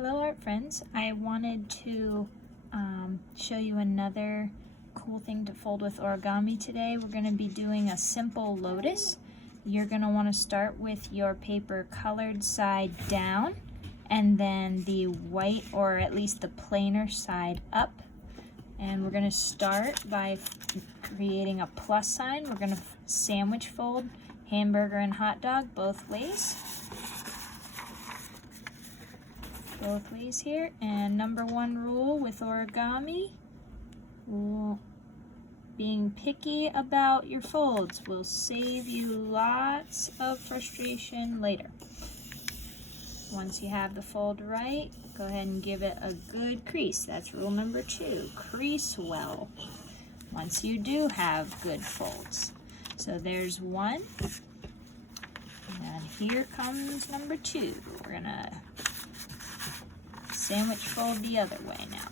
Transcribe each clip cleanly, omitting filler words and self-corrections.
Hello art friends. I wanted to show you another cool thing to fold with origami today. We're going to be doing a simple lotus. You're going to want to start with your paper colored side down and then the white or at least the plainer side up. And we're going to start by creating a plus sign. We're going to sandwich fold hamburger and hot dog both ways. Both ways here. And number one rule with origami, being picky about your folds will save you lots of frustration later. Once you have the fold right, go ahead and give it a good crease. That's rule number 2. Crease well once you do have good folds. So there's one. And here comes number 2. We're gonna sandwich fold the other way now.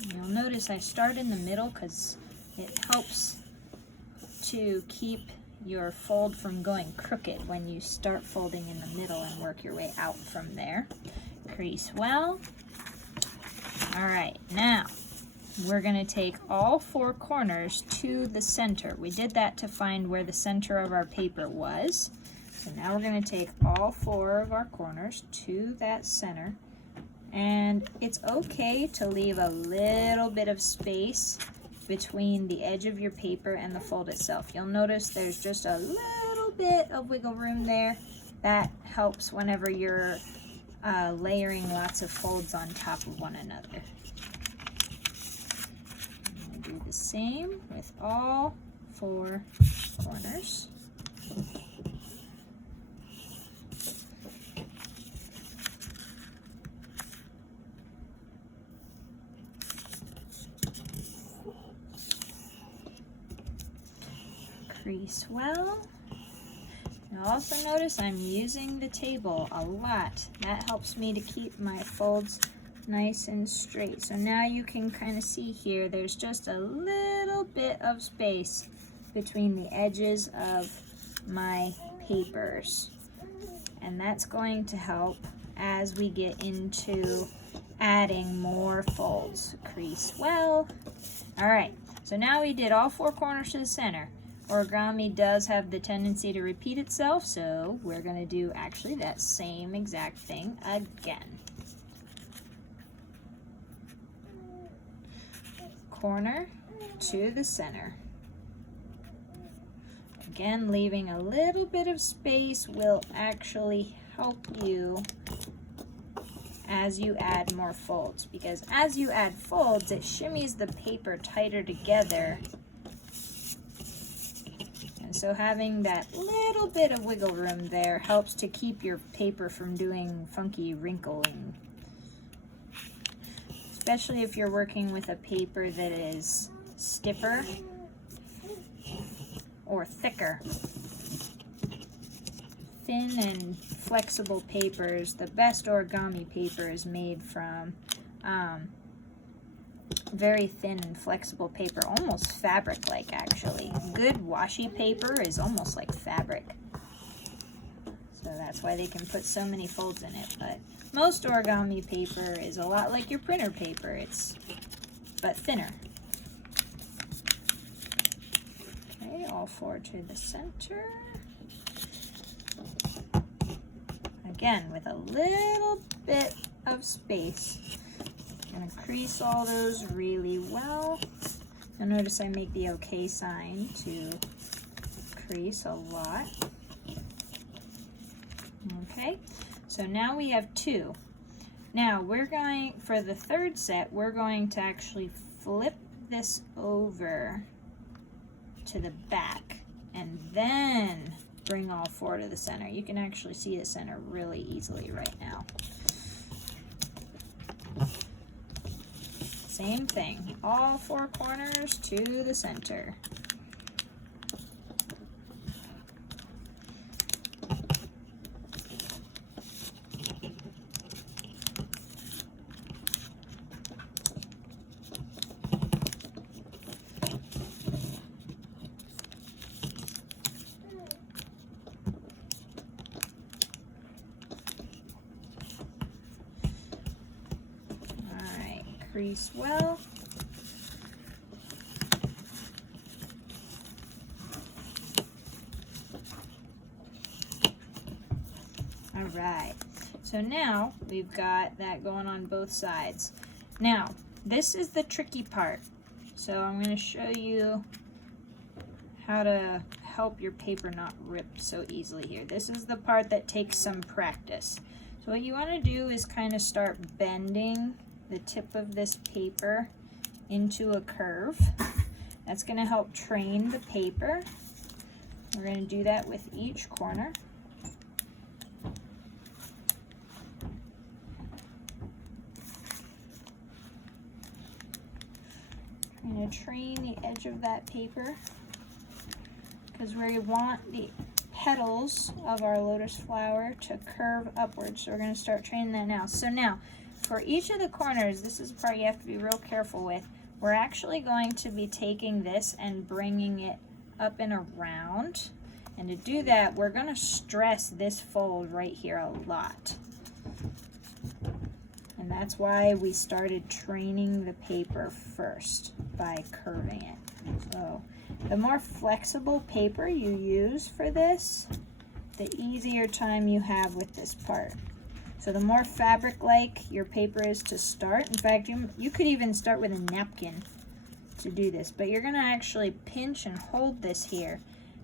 You'll notice I start in the middle because it helps to keep your fold from going crooked when you start folding in the middle and work your way out from there. Crease well. All right, now we're going to take all 4 corners to the center. We did that to find where the center of our paper was. So now we're going to take all 4 of our corners to that center. And it's okay to leave a little bit of space between the edge of your paper and the fold itself. You'll notice there's just a little bit of wiggle room there. That helps whenever you're layering lots of folds on top of one another. Do the same with all 4 corners. Crease well. You'll also notice I'm using the table a lot. That helps me to keep my folds nice and straight. So now you can kind of see here there's just a little bit of space between the edges of my papers, and that's going to help as we get into adding more folds. Crease well. All right, so now we did all 4 corners to the center. Origami does have the tendency to repeat itself, so we're going to do actually that same exact thing again. Corner to the center. Again, leaving a little bit of space will actually help you as you add more folds, because as you add folds, it shimmies the paper tighter together. And so having that little bit of wiggle room there helps to keep your paper from doing funky wrinkling. Especially if you're working with a paper that is stiffer or thicker. Thin and flexible papers, the best origami paper is made from very thin and flexible paper, almost fabric-like actually. Good washi paper is almost like fabric. So that's why they can put so many folds in it. But most origami paper is a lot like your printer paper, but thinner. Okay, all 4 to the center. Again, with a little bit of space. I'm going to crease all those really well. You'll notice I make the OK sign to crease a lot. Okay, so now we have 2. Now we're going, for the 3rd set, we're going to actually flip this over to the back and then bring all 4 to the center. You can actually see the center really easily right now. Same thing, all 4 corners to the center. crease well. All right, so now we've got that going on both sides. Now, this is the tricky part. So I'm going to show you how to help your paper not rip so easily here. This is the part that takes some practice. So what you want to do is kind of start bending the tip of this paper into a curve. That's going to help train the paper. We're going to do that with each corner. I'm going to train the edge of that paper because we want the petals of our lotus flower to curve upwards. So we're going to start training that now. So now, for each of the corners, this is the part you have to be real careful with. We're actually going to be taking this and bringing it up and around. And to do that, we're going to stress this fold right here a lot. And that's why we started training the paper first by curving it. So the more flexible paper you use for this, the easier time you have with this part. So the more fabric-like your paper is to start, in fact, you could even start with a napkin to do this, but you're going to actually pinch and hold this here,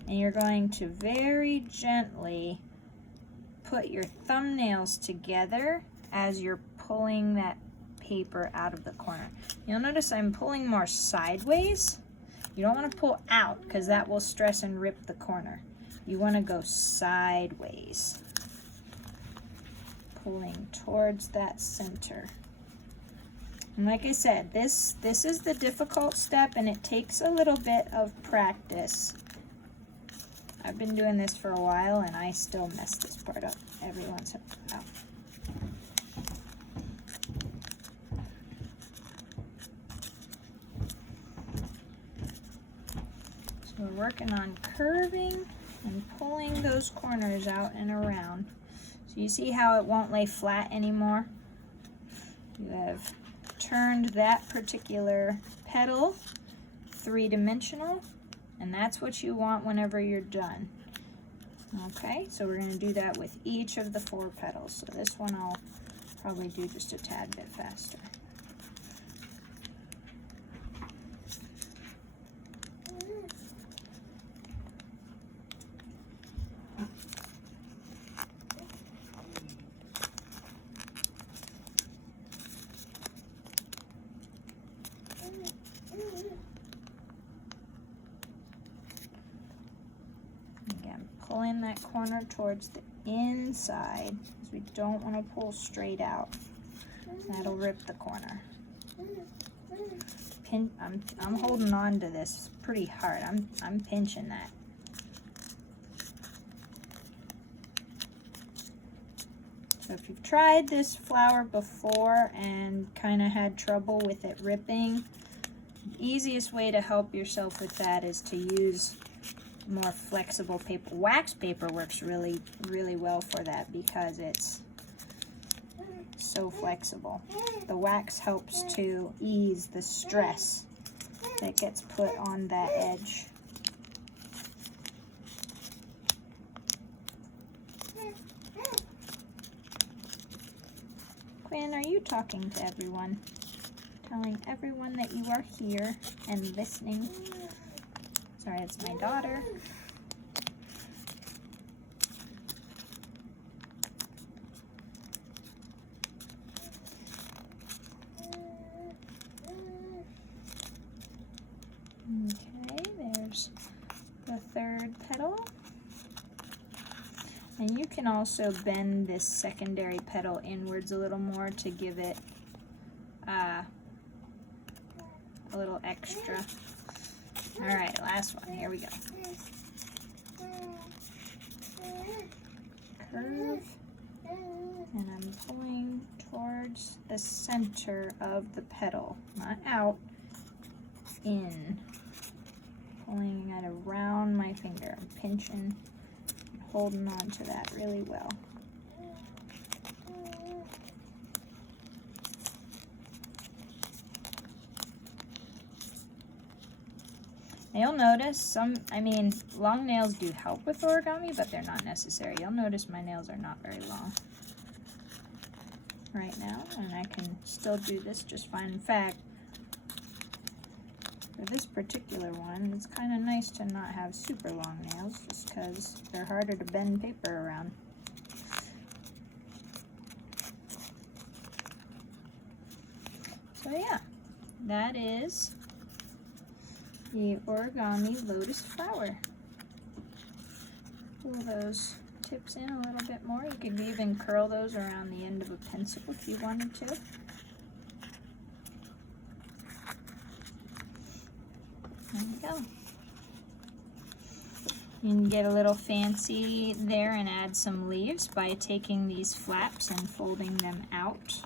and you're going to very gently put your thumbnails together as you're pulling that paper out of the corner. You'll notice I'm pulling more sideways. You don't want to pull out because that will stress and rip the corner. You want to go sideways, pulling towards that center. And like I said, this is the difficult step, and it takes a little bit of practice. I've been doing this for a while, and I still mess this part up every once in a while. So we're working on curving and pulling those corners out and around. So you see how it won't lay flat anymore? You have turned that particular petal three-dimensional, and that's what you want whenever you're done. Okay, so we're going to do that with each of the 4 petals. So this one I'll probably do just a tad bit faster. Again, pulling that corner towards the inside because we don't want to pull straight out. That'll rip the corner. I'm holding on to this pretty hard. I'm pinching that. So if you've tried this flower before and kind of had trouble with it ripping, the easiest way to help yourself with that is to use more flexible paper. Wax paper works really, really well for that because it's so flexible. The wax helps to ease the stress that gets put on that edge. Quinn, are you talking to everyone? Telling everyone that you are here and listening? Sorry, it's my daughter. Okay, there's the 3rd petal. And you can also bend this secondary petal inwards a little more to give it a little extra. All right, last one. Here we go. Curve, and I'm pulling towards the center of the petal, not out, in. Pulling it around my finger. I'm pinching, holding on to that really well. You'll notice long nails do help with origami, but they're not necessary. You'll notice my nails are not very long right now, and I can still do this just fine. In fact, for this particular one, it's kind of nice to not have super long nails just because they're harder to bend paper around. So yeah, that is the Origami Lotus flower. Pull those tips in a little bit more. You could even curl those around the end of a pencil if you wanted to. There you go. You can get a little fancy there and add some leaves by taking these flaps and folding them out.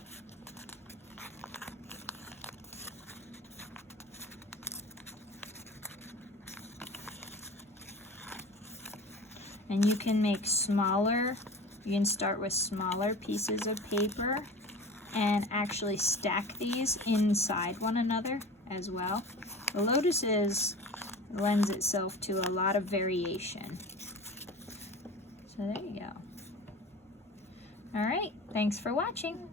And you can make smaller, you can start with smaller pieces of paper and actually stack these inside one another as well. The lotuses lends itself to a lot of variation. So there you go. All right, thanks for watching.